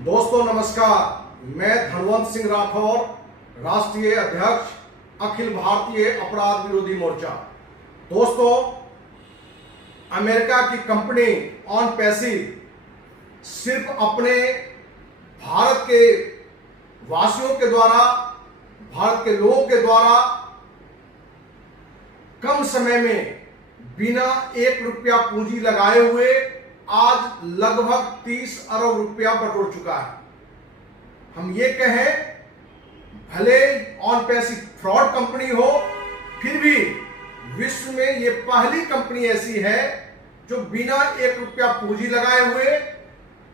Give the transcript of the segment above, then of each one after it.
दोस्तों नमस्कार, मैं धनवंत सिंह राठौर, राष्ट्रीय अध्यक्ष अखिल भारतीय अपराध विरोधी मोर्चा। दोस्तों, अमेरिका की कंपनी ऑन पैसिव सिर्फ अपने भारत के वासियों के द्वारा, भारत के लोगों के द्वारा कम समय में बिना 1 रुपया पूंजी लगाए हुए आज लगभग 30 अरब रुपया बटोर चुका है। हम ये कहें, भले ऑन पैसिव फ्रॉड कंपनी हो, फिर भी विश्व में ये पहली कंपनी ऐसी है जो बिना 1 रुपया पूंजी लगाए हुए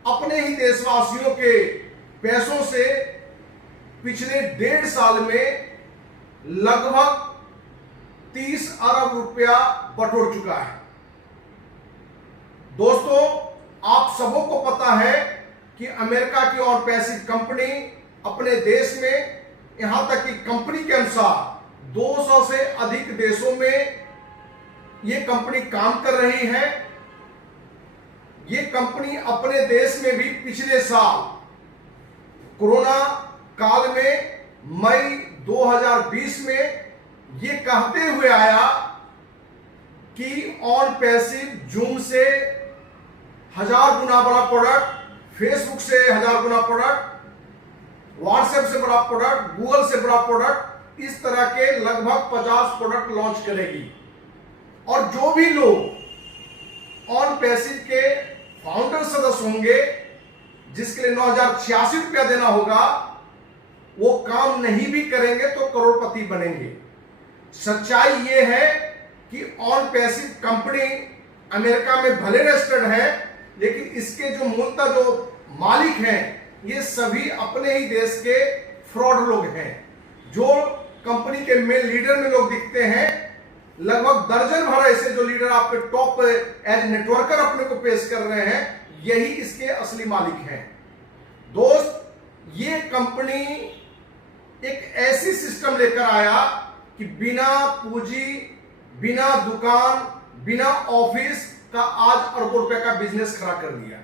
अपने ही देशवासियों के पैसों से पिछले 1.5 साल में लगभग 30 अरब रुपया बटोर चुका है। दोस्तों, आप सबों को पता है कि अमेरिका की ऑन पैसिव कंपनी अपने देश में, यहां तक कि कंपनी के अनुसार 200 से अधिक देशों में यह कंपनी काम कर रही है। ये कंपनी अपने देश में भी पिछले साल कोरोना काल में मई 2020 में ये कहते हुए आया कि ऑन पैसिव जूम से 1000 गुना बड़ा प्रोडक्ट, फेसबुक से 1000 गुना प्रोडक्ट, व्हाट्सएप से बड़ा प्रोडक्ट, गूगल से बड़ा प्रोडक्ट, इस तरह के लगभग 50 प्रोडक्ट लॉन्च करेगी। और जो भी लोग ऑन पैसिव के फाउंडर सदस्य होंगे, जिसके लिए 9086 रुपया देना होगा, वो काम नहीं भी करेंगे तो करोड़पति बनेंगे। सच्चाई ये है कि ऑन पैसिव कंपनी अमेरिका में भले रजिस्टर्ड है, लेकिन इसके जो मूलतः जो मालिक हैं, ये सभी अपने ही देश के फ्रॉड लोग हैं। जो कंपनी के मेन लीडर में लोग दिखते हैं, लगभग दर्जन भर ऐसे जो लीडर आपके टॉप एज नेटवर्कर अपने को पेश कर रहे हैं, यही इसके असली मालिक हैं। दोस्त, ये कंपनी एक ऐसी सिस्टम लेकर आया कि बिना पूंजी, बिना दुकान, बिना ऑफिस का आज अरबों रुपए का बिजनेस खड़ा कर दिया।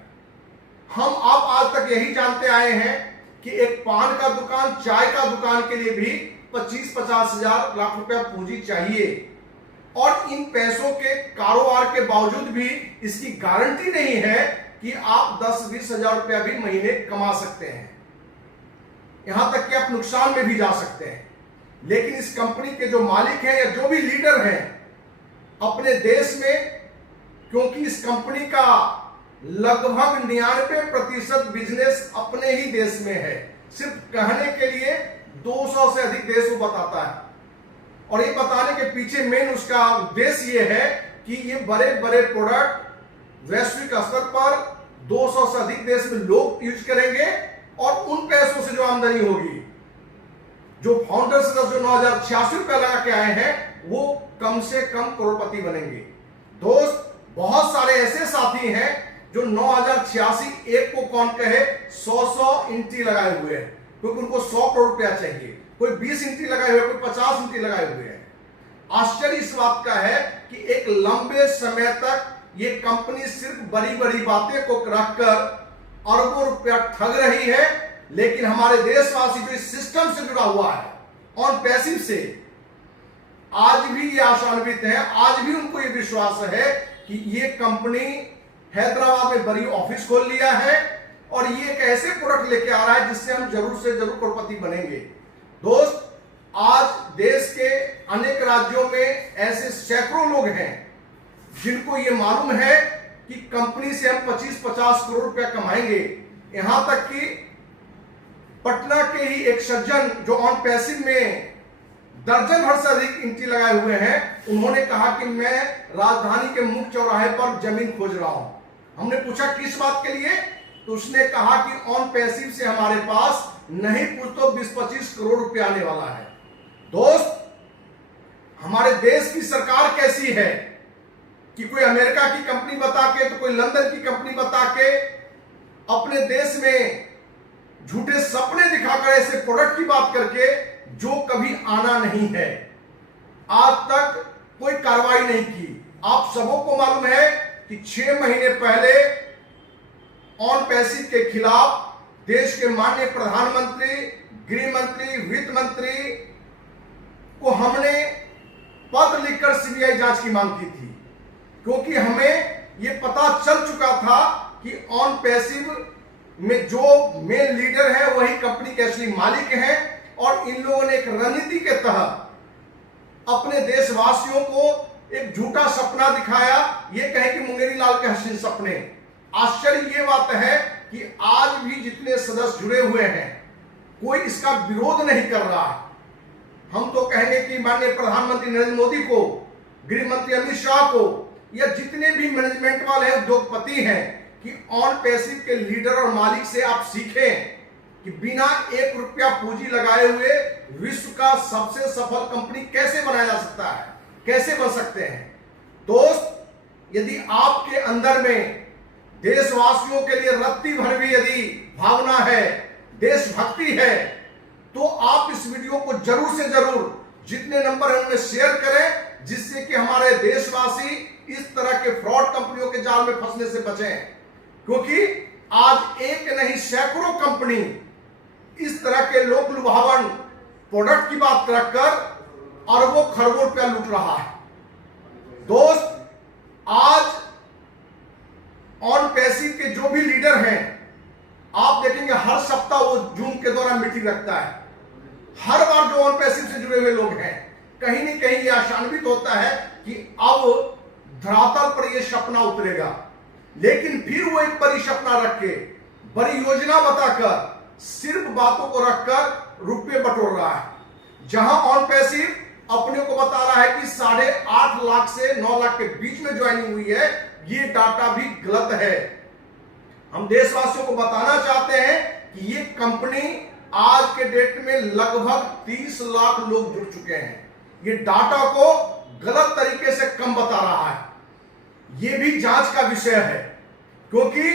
हम आप आज तक यही जानते आए हैं कि एक पान का दुकान, चाय का दुकान के लिए भी 25-50 हजार लाख रुपया पूंजी चाहिए, और इन पैसों के कारोबार के बावजूद भी इसकी गारंटी नहीं है कि आप 10-20 हजार रुपया भी महीने कमा सकते हैं। यहां तक कि आप नुकसान में भी जा सकते हैं। लेकिन इस कंपनी के जो मालिक हैं या जो भी लीडर हैं अपने देश में, क्योंकि इस कंपनी का लगभग 99% बिजनेस अपने ही देश में है, सिर्फ कहने के लिए 200 से अधिक देश वो बताता है, और ये बताने के पीछे मेन उसका उद्देश्य ये है कि ये बड़े बड़े प्रोडक्ट वैश्विक स्तर पर 200 से अधिक देश में लोग यूज करेंगे, और उन पैसों से जो आमदनी होगी, जो फाउंडर सदस्य जो 9086 रुपया लगा के आए हैं, वो कम से कम करोड़पति बनेंगे। दोस्त, बहुत सारे ऐसे साथी हैं जो 9086 एक को कौन कहे 100 इंट्री लगाए हुए हैं, क्योंकि उनको 100 करोड़ रुपया चाहिए। कोई 20 इंट्री लगाए हुए, कोई 50 इंट्री लगाए हुए हैं। आश्चर्य इस बात का है कि एक लंबे समय तक ये कंपनी सिर्फ बड़ी बड़ी बातें को रखकर अरबों रुपया ठग रही है, लेकिन हमारे देशवासी जो इस सिस्टम से जुड़ा हुआ है ऑन पैसिव से, आज भी ये आशान्वित है, आज भी उनको ये विश्वास है कि ये कंपनी हैदराबाद में बड़ी ऑफिस खोल लिया है, और ये एक ऐसे प्रोडक्ट लेके आ रहा है जिससे हम जरूर से जरूर करोड़पति बनेंगे। दोस्त, आज देश के अनेक राज्यों में ऐसे सैकड़ों लोग हैं जिनको ये मालूम है कि कंपनी से हम 25-50 करोड़ रुपया कमाएंगे। यहां तक कि पटना के ही एक सज्जन जो ऑन पैसिव में दर्जन भर से अधिक इंट्री लगाए हुए हैं, उन्होंने कहा कि मैं राजधानी के मुख्य चौराहे पर जमीन खोज रहा हूं। हमने पूछा किस बात के लिए, तो उसने कहा कि ऑन पैसिव से हमारे पास नहीं कुछ तो 20-25 करोड़ रुपया आने वाला है। दोस्त, हमारे देश की सरकार कैसी है कि कोई अमेरिका की कंपनी बता के, तो कोई लंदन की कंपनी बता के अपने देश में झूठे सपने दिखाकर ऐसे प्रोडक्ट की बात करके जो कभी आना नहीं है, आज तक कोई कार्रवाई नहीं की। आप सबों को मालूम है कि 6 महीने पहले ऑन पैसिव के खिलाफ देश के माननीय प्रधानमंत्री, गृह मंत्री, वित्त मंत्री को हमने पत्र लिखकर सीबीआई जांच की मांग की थी, क्योंकि हमें यह पता चल चुका था कि ऑन पैसिव में जो मेन लीडर है वही कंपनी के असली मालिक हैं, और इन लोगों ने एक रणनीति के तहत अपने देशवासियों को एक झूठा सपना दिखाया, ये कहे कि मुंगेरी लाल के हसीन सपने। आश्चर्य ये बात है कि आज भी जितने सदस्य जुड़े हुए हैं कोई इसका विरोध नहीं कर रहा है। हम तो कहेंगे कि माननीय प्रधानमंत्री नरेंद्र मोदी को, गृह मंत्री अमित शाह को, या जितने भी मैनेजमेंट वाले हैं, उद्योगपति हैं, कि ऑन पैसिव के लीडर और मालिक से आप सीखें कि बिना 1 रुपया पूंजी लगाए हुए विश्व का सबसे सफल कंपनी कैसे बनाया जा सकता है, कैसे बन सकते हैं। दोस्त, यदि आपके अंदर में देशवासियों के लिए रत्ती भर भी यदि भावना है, देशभक्ति है, तो आप इस वीडियो को जरूर से जरूर जितने नंबर है उनमें शेयर करें, जिससे कि हमारे देशवासी इस तरह के फ्रॉड कंपनियों के जाल में फंसने से बचें। क्योंकि आज एक नहीं सैकड़ों कंपनी इस तरह के लोक लुभावन प्रोडक्ट की बात रखकर अरबों खरबों रुपया लूट रहा है। दोस्त, आज ऑन पैसिव के जो भी लीडर हैं, आप देखेंगे हर सप्ताह वो जूम के दौरान मीटिंग रखता है। हर बार जो ऑन पैसिव से जुड़े हुए लोग हैं, कहीं न कहीं ये आशान्वित होता है कि अब धरातल पर ये सपना उतरेगा, लेकिन फिर वो एक बड़ी सपना रख के, बड़ी योजना बताकर, सिर्फ बातों को रखकर रुपये बटोर रहा है। जहां ऑन पैसिव अपने को बता रहा है कि 8.5 लाख से 9 लाख के बीच में ज्वाइनिंग हुई है, ये डाटा भी गलत है। हम देशवासियों को बताना चाहते हैं कि ये कंपनी आज के डेट में लगभग 30 लाख लोग जुड़ चुके हैं। ये डाटा को गलत तरीके से कम बता रहा है। ये भी जांच का विषय है, क्योंकि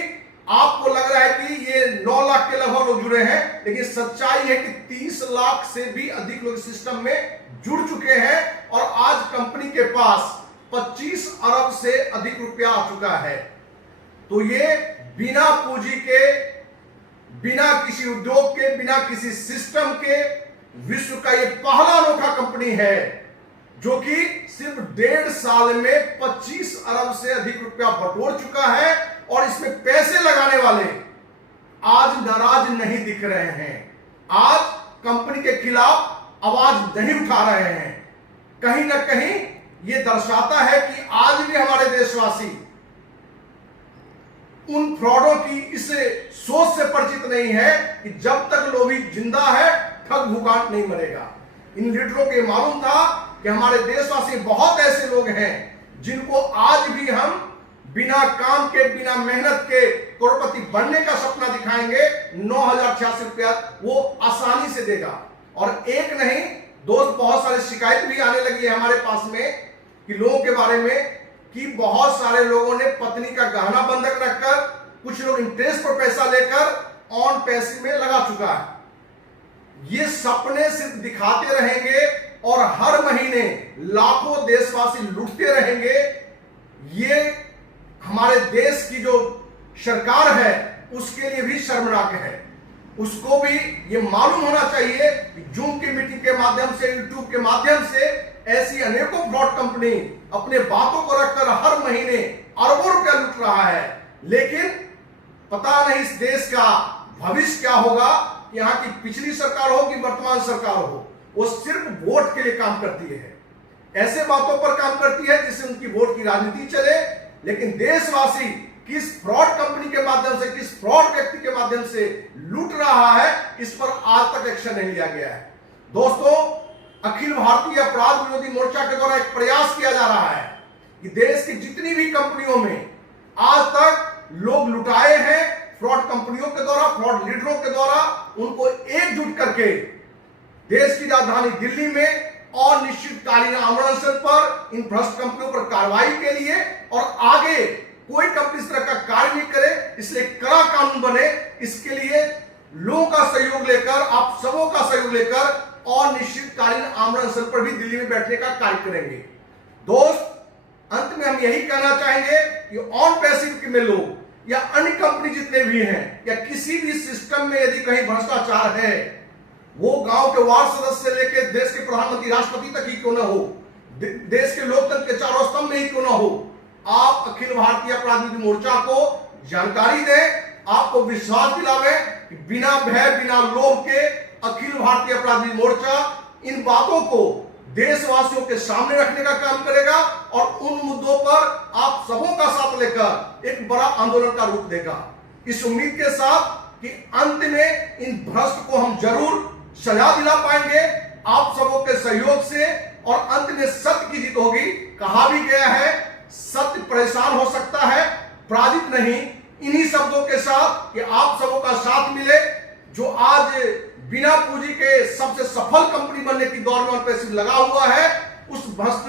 आपको लग रहा है कि ये 9 लाख के लगभग लोग जुड़े हैं, लेकिन सच्चाई है कि 30 लाख से भी अधिक लोग सिस्टम में जुड़ चुके हैं, और आज कंपनी के पास 25 अरब से अधिक रुपया आ चुका है। तो ये बिना पूंजी के, बिना किसी उद्योग के, बिना किसी सिस्टम के विश्व का ये पहला अनोखा कंपनी है जो कि सिर्फ 1.5 साल में 25 अरब से अधिक रुपया बटोर चुका है, और इसमें पैसे लगाने वाले आज नाराज नहीं दिख रहे हैं, आज कंपनी के खिलाफ आवाज नहीं उठा रहे हैं। कहीं ना कहीं यह दर्शाता है कि आज भी हमारे देशवासी उन फ्रॉडों की इस सोच से परिचित नहीं है कि जब तक लोभी जिंदा है ठग भुकाट नहीं मरेगा। इन लीडरों को मालूम था कि हमारे देशवासी बहुत ऐसे लोग हैं जिनको आज भी हम बिना काम के, बिना मेहनत के करोड़पति बनने का सपना दिखाएंगे, 9,086 रुपया वो आसानी से देगा। और एक नहीं दोस्त, बहुत सारे शिकायत भी आने लगी है हमारे पास में कि लोगों के बारे में, कि बहुत सारे लोगों ने पत्नी का गहना बंधक रखकर, कुछ लोग इंटरेस्ट पर पैसा लेकर ऑन पैसिव में लगा चुका है। ये सपने सिर्फ दिखाते रहेंगे और हर महीने लाखों देशवासी लूटते रहेंगे। ये हमारे देश की जो सरकार है उसके लिए भी शर्मनाक है। उसको भी ये मालूम होना चाहिए कि जूम की मीटिंग के माध्यम से, यूट्यूब के माध्यम से ऐसी अनेकों फ्रॉड कंपनी अपने बातों को रखकर हर महीने अरबों रुपया लूट रहा है। लेकिन पता नहीं इस देश का भविष्य क्या होगा। यहाँ की पिछली सरकार हो कि वर्तमान सरकार हो, वो सिर्फ वोट के लिए काम करती है, ऐसे बातों पर काम करती है जिससे उनकी वोट की राजनीति चले। लेकिन देशवासी किस फ्रॉड कंपनी के माध्यम से, किस फ्रॉड व्यक्ति के माध्यम से लूट रहा है, इस पर आज तक एक्शन नहीं लिया गया है। दोस्तों, अखिल भारतीय अपराध विरोधी मोर्चा के द्वारा एक प्रयास किया जा रहा है कि देश की जितनी भी कंपनियों में आज तक लोग लुटाए हैं फ्रॉड कंपनियों के द्वारा, फ्रॉड लीडरों के द्वारा, उनको एकजुट करके देश की राजधानी दिल्ली में अनिश्चितकालीन आमरण पर इन भ्रष्ट कंपनियों पर कार्रवाई के लिए, और आगे कोई कंपनी इस तरह का कार्य नहीं करे, इसलिए कड़ा कानून बने। इसके लिए लोगों का सहयोग लेकर, आप सबों का सहयोग लेकर अनिश्चितकालीन आमरण पर भी दिल्ली में बैठने का कार्य करेंगे। दोस्त, अंत में हम यही कहना चाहेंगे कि ऑन पैसिव में लोग या अन्य कंपनी जितने भी हैं या किसी भी सिस्टम में यदि कहीं भ्रष्टाचार है, वो गांव के वार्ड सदस्य से लेकर देश के प्रधानमंत्री राष्ट्रपति तक ही क्यों ना हो, देश के लोकतंत्र के चारों स्तंभ में ही क्यों ना हो, आप अखिल भारतीय अपराध विरोधी मोर्चा को जानकारी दें, आपको विश्वास दिलावे कि बिना भय बिना लोभ के अखिल भारतीय अपराध विरोधी मोर्चा इन बातों को देशवासियों के सामने रखने का काम करेगा और उन मुद्दों पर आप सबों का साथ लेकर एक बड़ा आंदोलन का रूप देगा। इस उम्मीद के साथ कि अंत में इन भ्रष्ट को हम जरूर सजा दिला पाएंगे आप सबों के सहयोग से, और अंत में सत्य की जीत होगी। कहा भी गया है, सत्य परेशान हो सकता है, पराजित नहीं। इन्हीं शब्दों के साथ कि आप सबों का साथ मिले, जो आज बिना पूंजी के सबसे सफल कंपनी बनने की दौड़ में पैसे लगा हुआ है, उस भ्रष्ट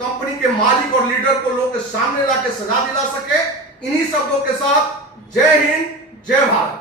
कंपनी के मालिक और लीडर को लोगों के सामने लाके सजा दिला सके। इन्हीं शब्दों के साथ जय हिंद, जय भारत।